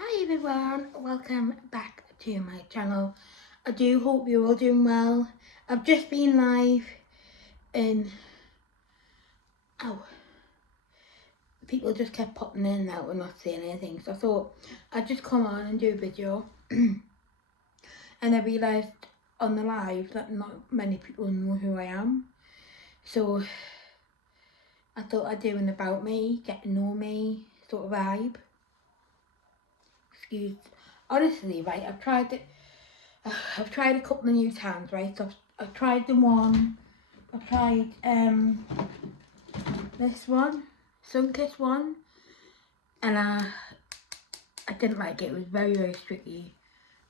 Hi everyone, welcome back to my channel. I do hope you're all doing well. I've just been live and oh, people just kept popping in and out and not saying anything. So I thought I'd just come on and do a video. And I realised on the live that not many people know who I am. So I thought I'd do an about me, get to know me sort of vibe. Excuse, honestly, right, I've tried it. I've tried a couple of new times, right? So I've tried the one. I've tried this one, Sunkist one, and I didn't like it. It was very sticky.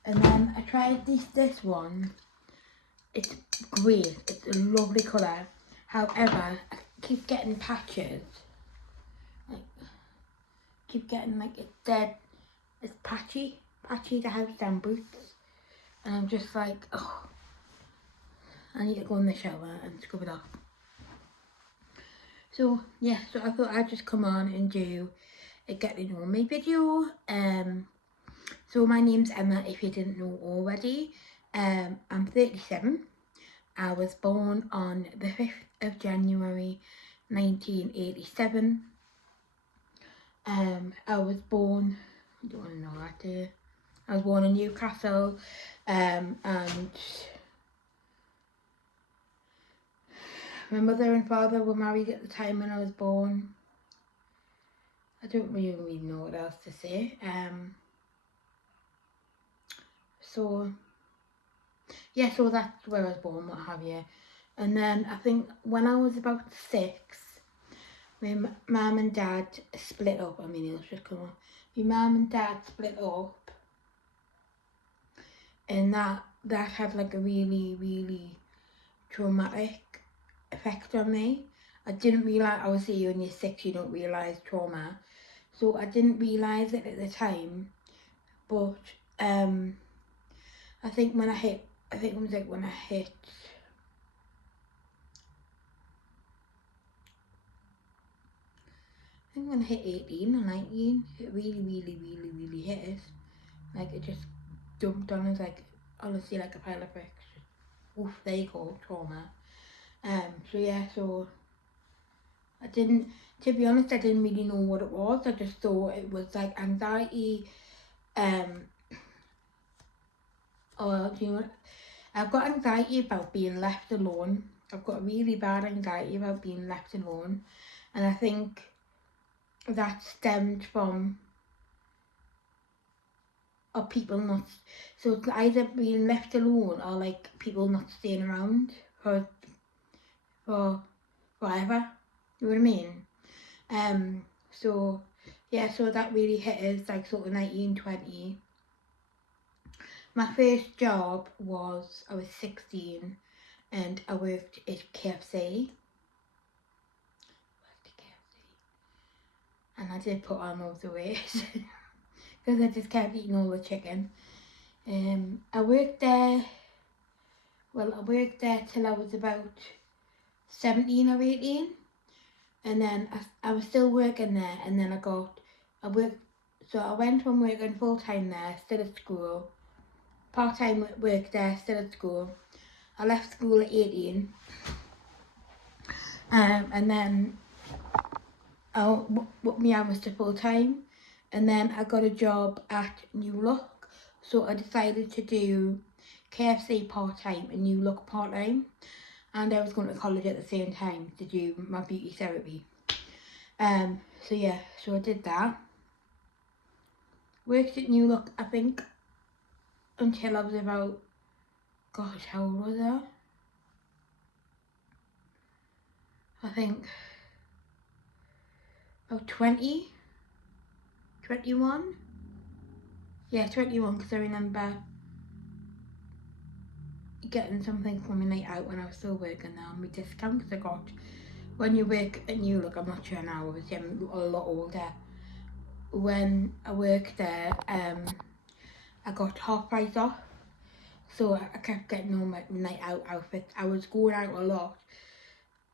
And then I tried this one. It's great. It's a lovely colour. However, I keep getting patches. Like keep getting like it's dead. It's patchy the house down boots, and I'm just like, oh, I need to go in the shower and scrub it off. So yeah, so I thought I'd just come on and do a get to know me video. So my name's Emma, if you didn't know already. I'm 37. I was born on the 5th of January 1987. I was born, I don't want to know that day. I was born in Newcastle, and my mother and father were married at the time when I was born. I don't really know what else to say. So yeah, so that's where I was born, what have you. And then I think when I was about 6, my mum and dad split up. I mean, it'll just come on. My mum and dad split up, and that had like a really traumatic effect on me. I didn't realise, obviously when you're 6 you don't realise trauma, so I didn't realise it at the time. But I think when I hit, I think it was like when I hit, I think when I hit 18 or 19, it really hit us. Like it just dumped on us, like honestly like a pile of bricks. Oof, there you go, trauma. So yeah, so I didn't, to be honest, I didn't really know what it was. I just thought it was like anxiety, or do you know, I've got anxiety about being left alone. I've got really bad anxiety about being left alone, and I think that stemmed from or people not, so it's either being left alone or like people not staying around for forever, you know what I mean? So yeah, so that really hit us like sort of 1920. My first job was, I was 16 and I worked at KFC. And I did put on loads of weight because I just kept eating all the chicken. I worked there till I was about 17 or 18, and then I was still working there, and then I went from working full time there, still at school, part time work there, still at school. I left school at 18, and then I put my hours to full time, and then I got a job at New Look, so I decided to do KFC part time and New Look part time, and I was going to college at the same time to do my beauty therapy. So yeah, so I did that. Worked at New Look, I think, until I was about, gosh, how old was I? I think about 20, 21. Yeah, 21, because I remember getting something from a night out when I was still working there on my discount, because I got, when you work at New Look, I'm not sure now, obviously I'm a lot older. When I worked there, I got half price off, so I kept getting all my night out outfits. I was going out a lot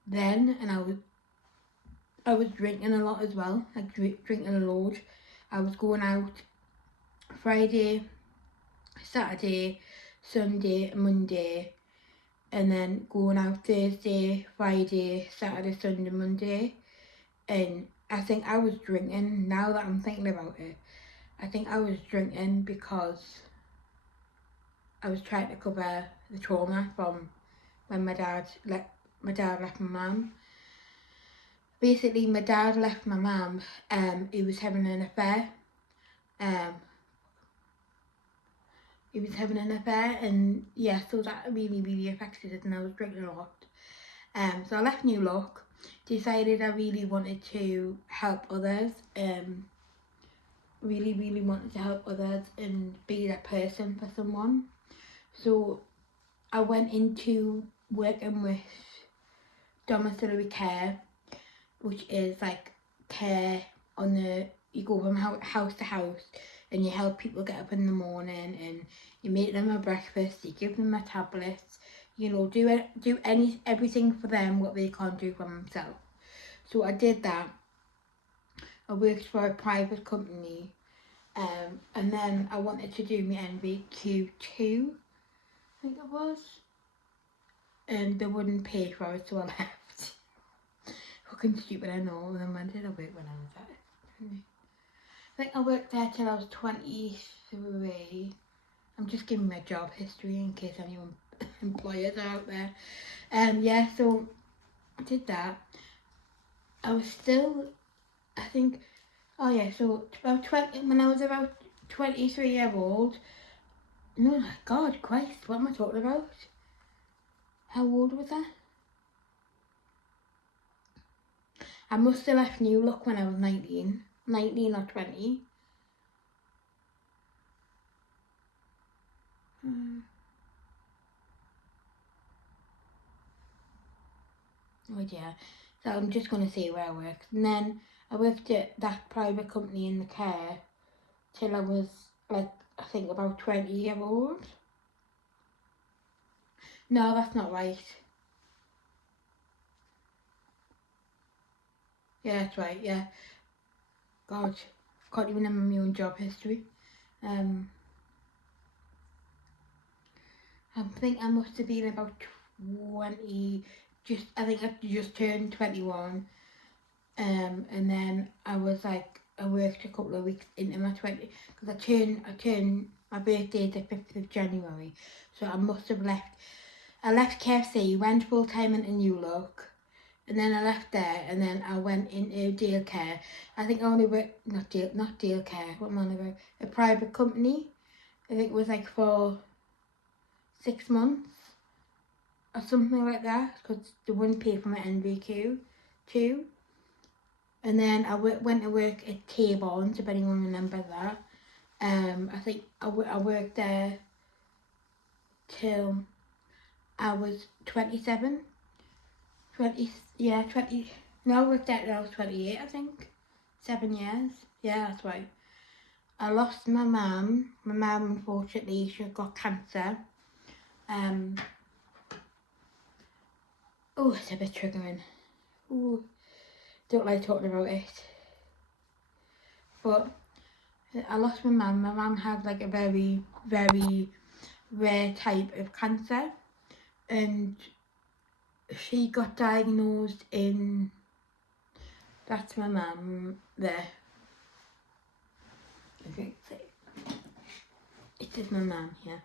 then, and I was drinking a lot as well, like drinking a load. I was going out Friday, Saturday, Sunday, Monday, and then going out Thursday, Friday, Saturday, Sunday, Monday. And I think I was drinking, now that I'm thinking about it, I think I was drinking because I was trying to cover the trauma from when my dad left my mum. Basically, my dad left my mum. He was having an affair. He was having an affair, and yeah, so that really affected it, and I was drinking a lot. So I left New Look. Decided I really wanted to help others. Really wanted to help others and be that person for someone. So I went into working with domiciliary care, which is like care on the, you go from house to house and you help people get up in the morning and you make them a breakfast, you give them a tablets, you know, do everything for them what they can't do for themselves. So I did that. I worked for a private company, and then I wanted to do my NVQ2, I think it was, and they wouldn't pay for it, so I left. Fucking stupid, I know. And then when did I work when I was at it? I think I worked there till I was 23. I'm just giving my job history in case anyone employers are out there. Yeah, so I did that. I was still, I think, oh yeah, so about 20, when I was about 23 years old, no, God, Christ, what am I talking about? How old was I? I must have left New Look when I was 19 or 20. Oh yeah, so I'm just going to say where I worked. And then I worked at that private company in the care till I was like, I think about 20 years old. No, that's not right. Yeah, that's right, yeah. God, can't even remember my own job history. I think I must have been about 20, I think I just turned 21. And then I was like, I worked a couple of weeks into my 20, because I turned, my birthday the 5th of January, so I must have left. I left KFC, went full time into New Look, and then I left there, and then I went into Dale Care. I think I only worked, not Dale Care, what am I on about? A private company. I think it was like for 6 months or something like that, because they wouldn't pay for my NVQ too. And then I went to work at K-Bonds, if anyone remembers that. I think I worked there till I was 27. 20, yeah, 20. No, I worked there till I was 28, I think. 7 years. Yeah, that's right. I lost my mum. My mum, unfortunately, she got cancer. Oh, it's a bit triggering. Oh, don't like talking about it. But I lost my mum. My mum had like a very rare type of cancer, and she got diagnosed in, that's my mum there. Okay, so it is my mum here.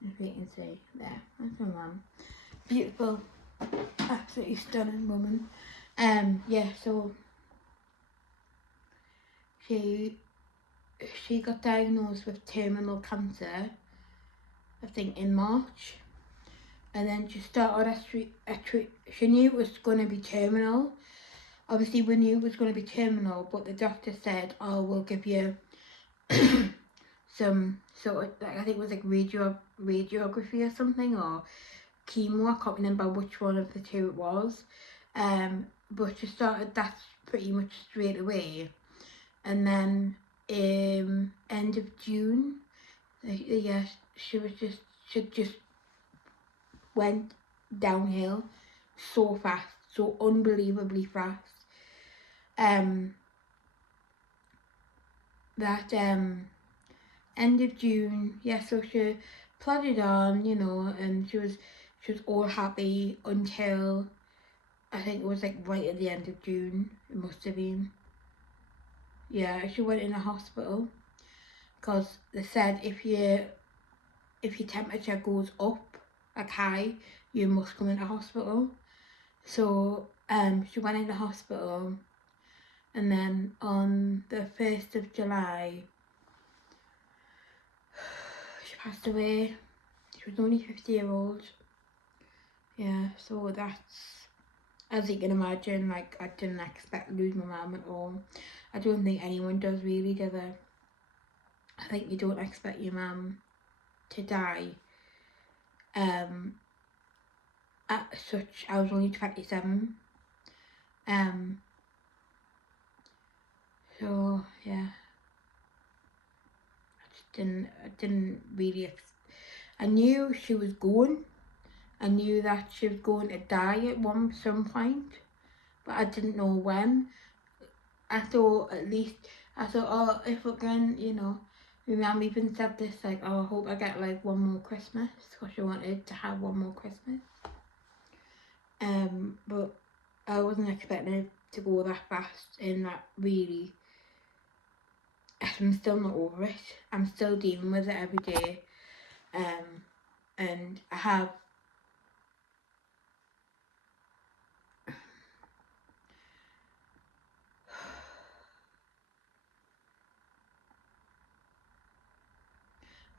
If you can see there, that's my mum. Beautiful, absolutely stunning woman. Yeah, so she got diagnosed with terminal cancer, I think in March, and then she started she knew it was going to be terminal. Obviously we knew it was going to be terminal, but the doctor said, oh, we'll give you some sort of, like, I think it was like radiography or something, or chemo, I can't remember which one of the two it was. But she started that pretty much straight away. And then end of June, yeah, she just went downhill so fast, so unbelievably fast. That end of June. Yeah, so she plodded on, you know, and she was all happy until I think it was like right at the end of June. It must have been. Yeah, she went in a hospital because they said if your temperature goes up like high, you must come into hospital. So she went into hospital, and then on the 1st of July she passed away. She was only 50-year-old. Yeah, so that's, as you can imagine, like I didn't expect to lose my mum at all. I don't think anyone does really, do they? I think you don't expect your mum to die. At such, I was only 27. So yeah, I didn't really. I knew she was going. I knew that she was going to die at some point, but I didn't know when. I thought at least, oh, if we're going, you know, my mum even said this, like, oh, I hope I get like one more Christmas, because she wanted to have one more Christmas. But I wasn't expecting it to go that fast, and that really, I'm still not over it. I'm still dealing with it every day. And I have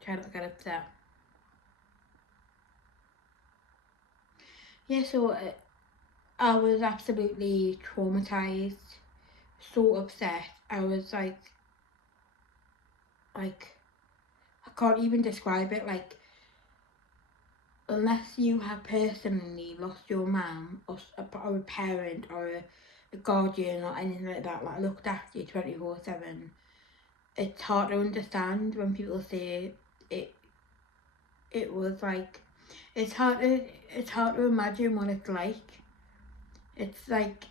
tried to get upset. Yeah, so I was absolutely traumatized, so upset. I was like I can't even describe it. Like, unless you have personally lost your mum or a parent or a guardian or anything like that, like looked after you 24/7, it's hard to understand when people say it. It was like, it's hard to imagine what it's like. It's like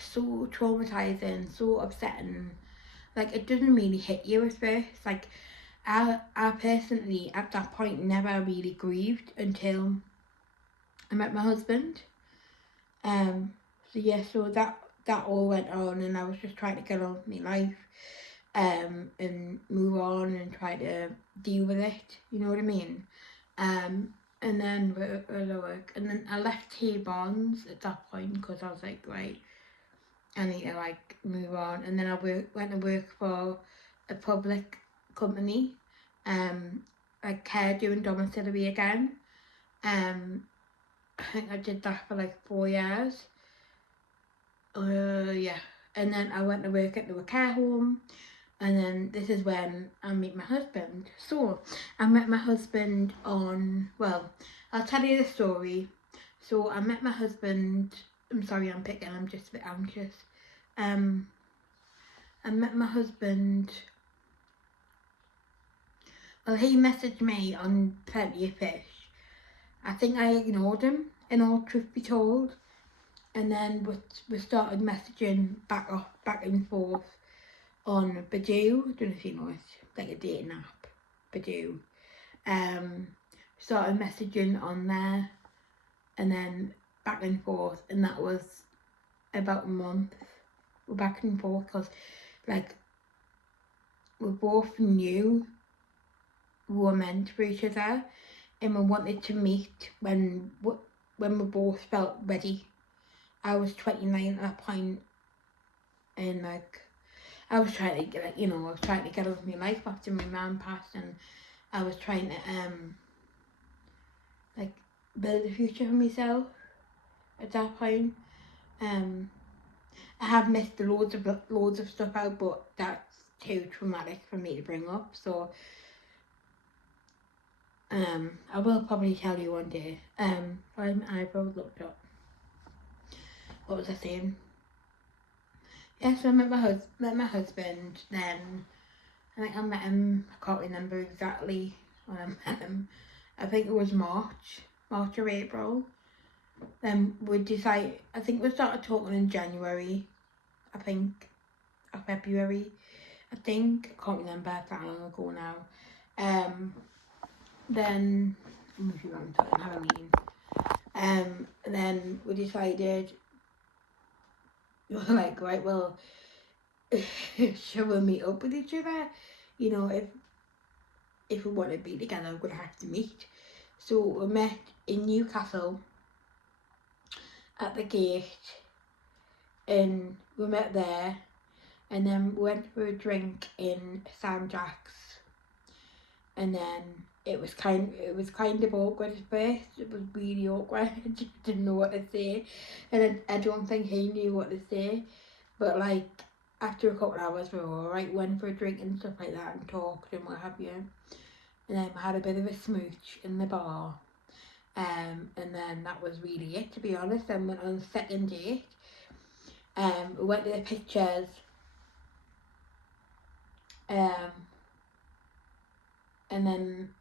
so traumatizing, so upsetting. Like, it doesn't really hit you at first. Like, I personally at that point never really grieved until I met my husband. So yeah, so that all went on, and I was just trying to get on with my life, and move on and try to deal with it. You know what I mean? And then work, and then I left T Bonds at that point because I was like, right, I need to like move on. And then I went to work for a public company, like care doing domiciliary again. I think I did that for like 4 years. Yeah. And then I went to work at the care home, and then this is when I meet my husband. So I met my husband on, well, I'll tell you the story. So I met my husband, I'm sorry I'm picking, I'm just a bit anxious. I met my husband, well, he messaged me on Plenty of Fish. I think I ignored him, in all truth be told. And then we started messaging back and forth on Badoo. I don't know if you know it, like a dating app, Badoo. Started messaging on there, and then back and forth, and that was about a month. We're back and forth because, like, we both knew we were meant for each other, and we wanted to meet when we both felt ready. I was 29 at that point, and like I was trying to get, like, I was trying to get on with my life after my mum passed, and I was trying to like build a future for myself at that point. I have missed loads of stuff out, but that's too traumatic for me to bring up. So I will probably tell you one day. My eyebrows looked up. What was I saying? Yeah, so I met my husband. Then I think I met him. I can't remember exactly when I met him. I think it was March or April. Then we decided. I think we started talking in January. I think. of February, I think. I can't remember, it's that long ago now. Then moving on to Halloween. And then we decided, we were like, right, well, should we meet up with each other? You know, if we want to be together, we're gonna have to meet. So we met in Newcastle at the gate, and we met there, and then we went for a drink in Sam Jack's, and then it was kind of awkward at first. It was really awkward. I just didn't know what to say, and I don't think he knew what to say. But like after a couple of hours, we were alright. Went for a drink and stuff like that, and talked and what have you. And then we had a bit of a smooch in the bar. And then that was really it, to be honest. Then went on the second date. We went to the pictures. And then,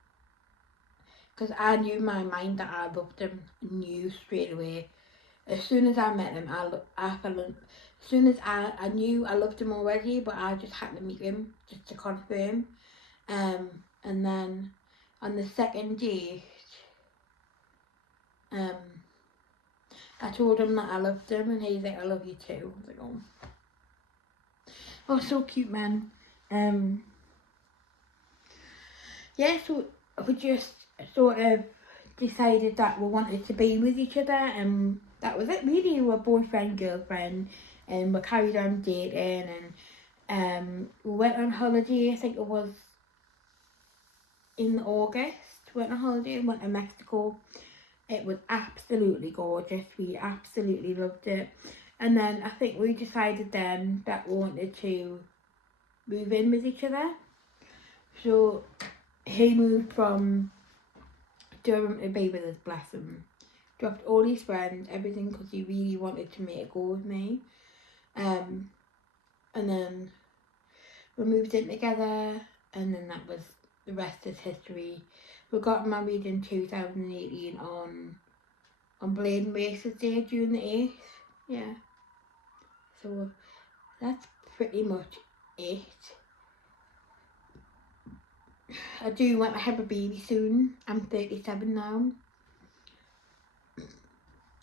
because I knew in my mind that I loved him, knew straight away. As soon as I met him, I fell in. As soon as I knew I loved him already, but I just had to meet him just to confirm. And then on the second date, I told him that I loved him, and he's like, I love you too. I was like, oh, so cute, man. Yeah, so we just sort of decided that we wanted to be with each other, and that was it really. We were boyfriend, girlfriend, and we carried on dating, and we went on holiday. I think it was in August. Went on holiday and went to Mexico. It was absolutely gorgeous. We absolutely loved it. And then I think we decided then that we wanted to move in with each other. So he moved from Durham to be with us, bless him. Dropped all his friends, everything, because he really wanted to make a go with me. And then we moved in together, and then that was, the rest is history. We got married in 2018 on Blaine Races Day, June the 8th. Yeah. So that's pretty much it. I do want to have a baby soon. I'm 37 now.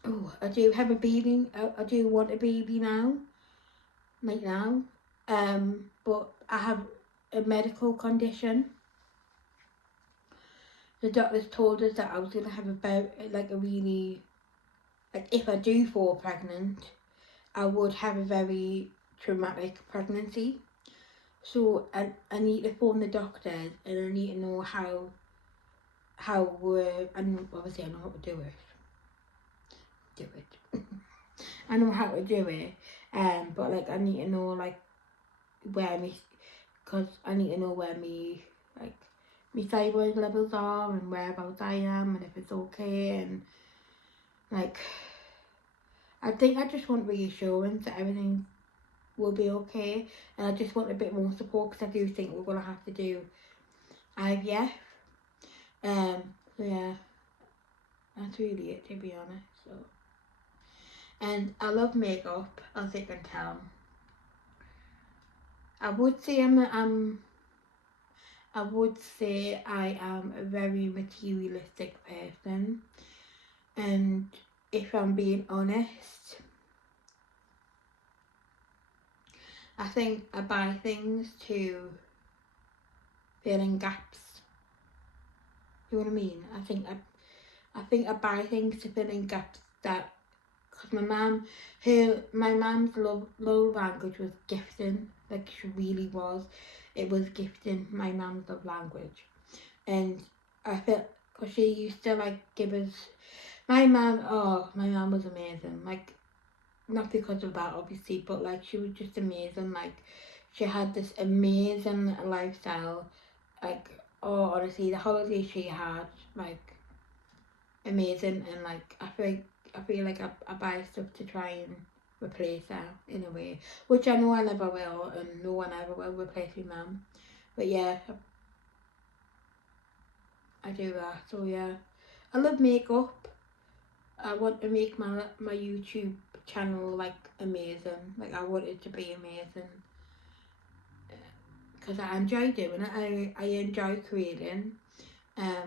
Oh, I do have a baby. I do want a baby now. Right now. But I have a medical condition. The doctors told us that I was going to have if I do fall pregnant, I would have a very traumatic pregnancy. So I need to phone the doctors, and I need to know how and obviously I know how to do it. I know how to do it. But like I need to know like where because I need to know where my thyroid levels are and whereabouts I am, and if it's okay, and like I think I just want reassurance that everything will be okay, and I just want a bit more support because I do think we're gonna have to do IVF. So yeah, that's really it, to be honest. So, and I love makeup, as you can tell. I would say I am a very materialistic person, and if I'm being honest, I think I buy things to fill in gaps. You know what I mean? I think I buy things to fill in gaps that, because my mum's love language was gifting, like she really was. It was gifting, my mum's love language. And I felt, because she used to like give us, my mum was amazing. Like, not because of that obviously, but like she was just amazing. Like, she had this amazing lifestyle. Like, oh, honestly, the holidays she had, like, amazing. And like I feel like I buy stuff to try and replace her in a way, which I know I never will, and no one ever will replace my mum. But yeah, I do that. So yeah, I love makeup. I want to make my YouTube channel like amazing. Like I want it to be amazing. because I enjoy doing it. I enjoy creating. I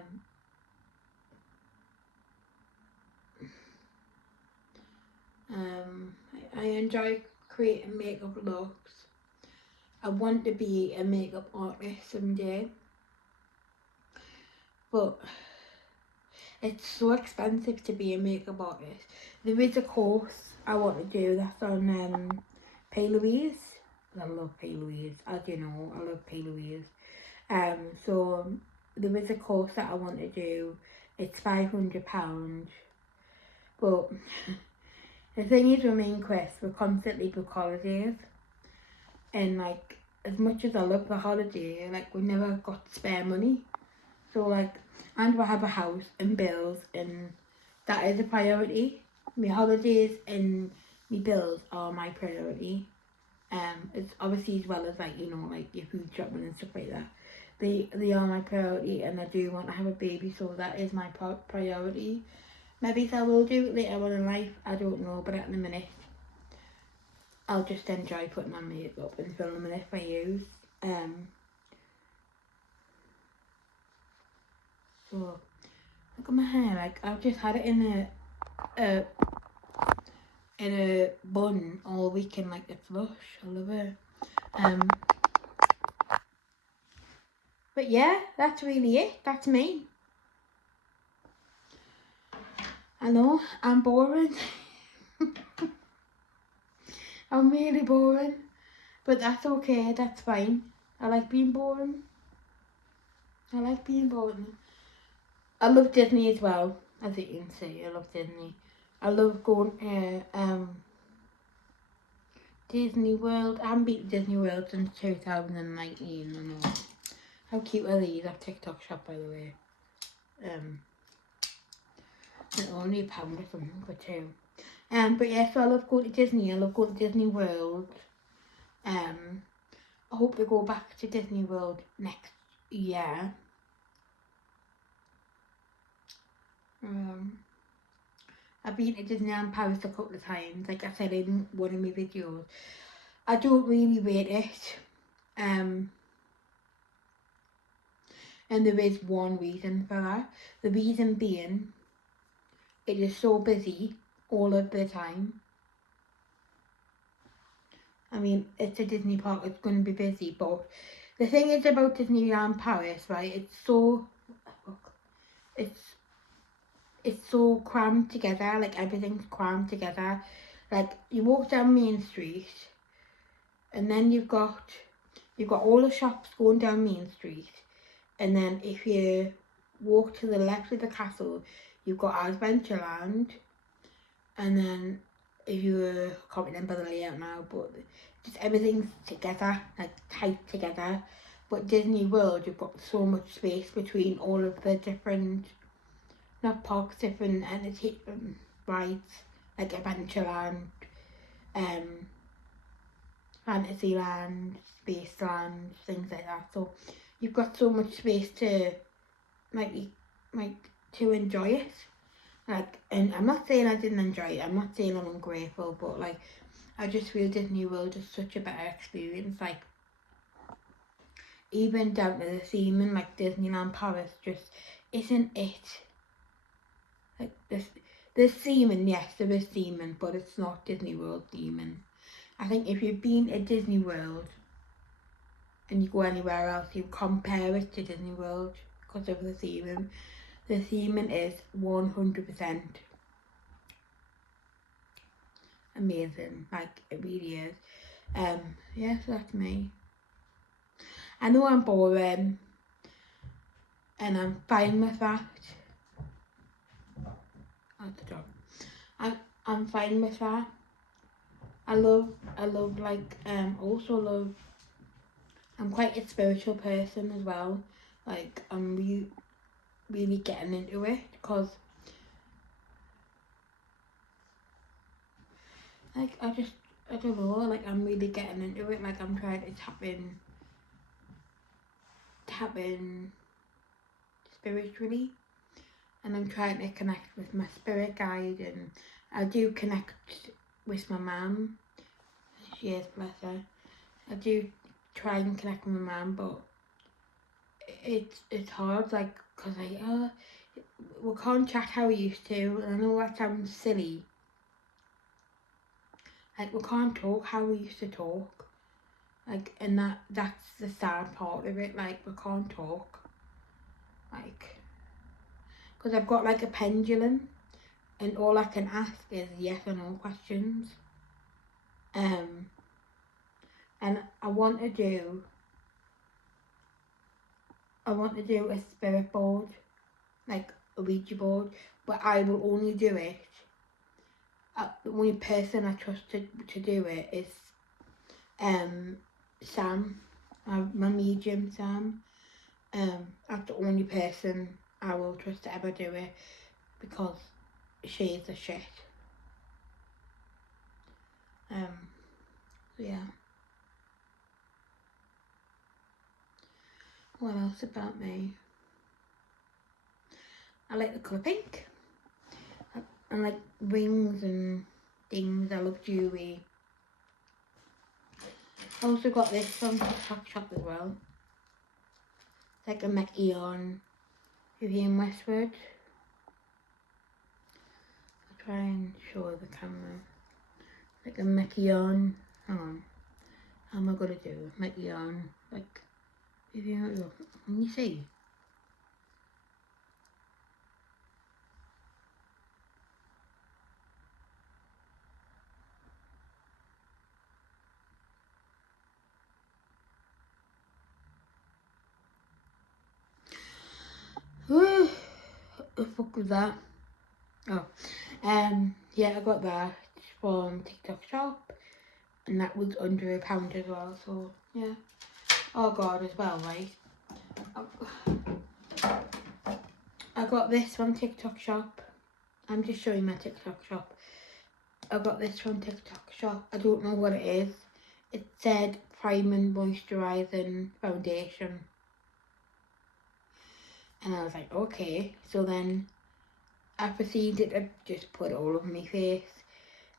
enjoy creating makeup looks. I want to be a makeup artist someday, but it's so expensive to be a makeup artist. There is a course I want to do that's on Pay Louise. I love Pay Louise, as you know, I love Pay Louise. So there is a course that I want to do. It's £500, but the thing is with me and Chris, we're constantly book holidays, and like as much as I love the holiday, like we never got spare money. So like, and we have a house and bills, and that is a priority. My holidays and my bills are my priority. It's obviously as well as like, you know, like your food shopping and stuff like that. They are my priority, and I do want to have a baby, so that is my priority. Maybe I will do it later on in life, I don't know, but at the minute I'll just enjoy putting on makeup and filming it for you. So look at my hair, like I've just had it in a bun all weekend, like it's lush. I love it. But yeah, that's really it. That's me. I know, I'm boring. I'm really boring. But that's okay, that's fine. I like being boring. I like being boring. I love Disney as well, as you can see. I love Disney. I love going to Disney World. I haven't been to Disney World since 2019. I know. How cute are these? At TikTok shop, by the way. They're only £1 or something for two. But yeah, so I love going to Disney. I love going to Disney World. I hope we go back to Disney World next year. I've been to Disneyland Paris a couple of times, like I said in one of my videos. I don't really rate it. And there is one reason for that. The reason being, it is so busy all of the time. I mean, it's a Disney park, it's going to be busy, but the thing is about Disneyland Paris, right, it's so crammed together, like everything's crammed together. Like you walk down Main Street, and then you've got all the shops going down Main Street, and then if you walk to the left of the castle, you've got Adventureland, and then if you can't remember the layout now, but just everything's together, like tight together. But Disney World, you've got so much space between all of the different, not parks, different entertainment rides, like Adventureland, Fantasyland, Spaceland, things like that. So you've got so much space to like to enjoy it. Like, and I'm not saying I didn't enjoy it. I'm not saying I'm ungrateful, but like I just feel Disney World is such a better experience. Like even down to the theming, like Disneyland Paris just isn't it. Like the theming, yes, there is theming, but it's not Disney World theming. I think if you've been at Disney World and you go anywhere else, you compare it to Disney World because of the theming. The theming is 100% amazing, like it really is. Yeah, so that's me. I know I'm boring, and I'm fine with that. That's the dog. I'm fine with that. I love like also love. I'm quite a spiritual person as well. Like I'm really getting into it because like I don't know, like I'm really getting into it. Like I'm trying to tap in spiritually, and I'm trying to connect with my spirit guide, and I do connect with my mum. She is, bless her. I do try and connect with my mum, but it's hard, like, because we can't chat how we used to, and I know that sounds silly. Like, we can't talk how we used to talk. Like, and that's the sad part of it. Like, we can't talk. Like, because I've got like a pendulum, and all I can ask is yes or no questions. And I want to do a spirit board, like a Ouija board, but I will only do it. The only person I trust to do it is Sam, my medium Sam. That's the only person I will trust to ever do it, because she's the shit. Yeah. What else about me? I like the colour pink. I like rings and things. I love jewellery. I also got this from TikTok shop as well. It's like a Mekion Vivienne Westwood. I'll try and show the camera. Like a Mekion. Hang on. How am I gonna do? Mekion. Like Vivienne. Can you see? What the fuck was that? Oh, yeah, I got that from TikTok shop, and that was under £1 as well. So yeah. Oh god, as well, right? I got this from TikTok shop. I'm just showing my TikTok shop. I got this from TikTok shop. I don't know what it is. It said Priming Moisturising Foundation. And I was like, okay. So then I proceeded to just put it all over my face.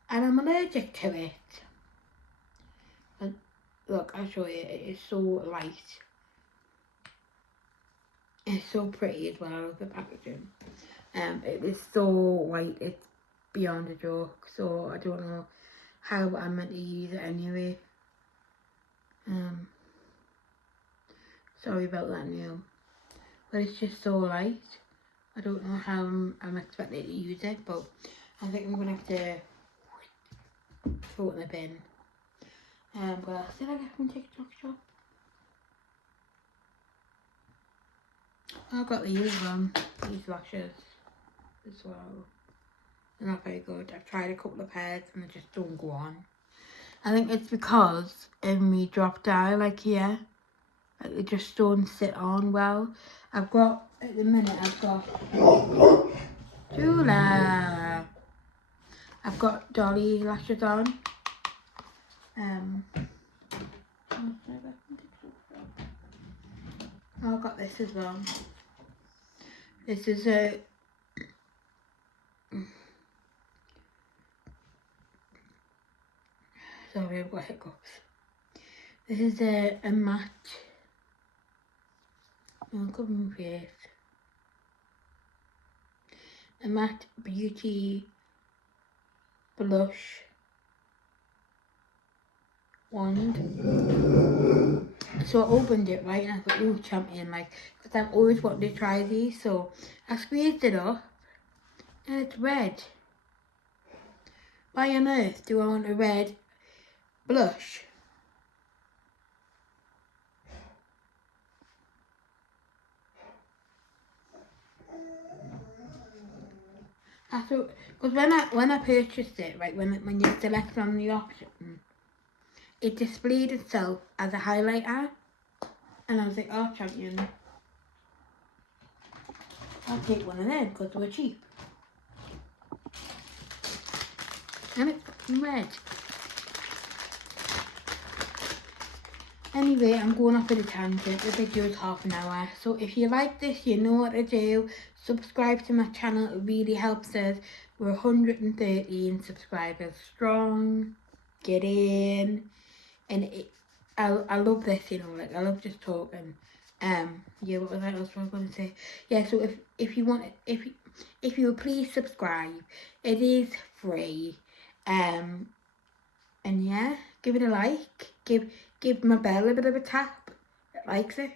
And I'm allergic to it. And look, I'll show you. It is so light. It's so pretty as well, the packaging. It is so white, it's beyond a joke. So I don't know how I'm meant to use it anyway. Sorry about that, Neil. But it's just so light. I don't know how I'm expected to use it, but I think I'm gonna have to throw it in the bin. What else did I get from TikTok shop? I got these lashes as well. They're not very good. I've tried a couple of pairs and they just don't go on. I think it's because in me drop dye, like here, like they just don't sit on well. I've got, at the minute, Jula. I've got Dolly lashes on. I've got this as well. This is a sorry, I've got hiccups. This is a matte. I'll cover my face. A matte beauty blush wand. So I opened it, right, and I thought, oh, champion, like, because I've always wanted to try these. So I squeezed it up, and it's red. Why on earth do I want a red blush? I thought, because when I purchased it, right, when you select on the option, it displayed itself as a highlighter, and I was like, oh, champion, I'll take one of them because they were cheap. And it's fucking red. Anyway, I'm going off at a tangent. The video is half an hour. So if you like this, you know what to do. Subscribe to my channel. It really helps us. We're 113 subscribers strong. Get in. And I love this, you know, like I love just talking. Yeah, what was I else was going to say? Yeah, so if you want, if you would please subscribe, it is free. And yeah, give it a like. Give my bell a bit of a tap. It likes it.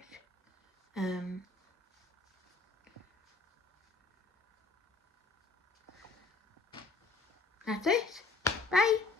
That's it. Bye.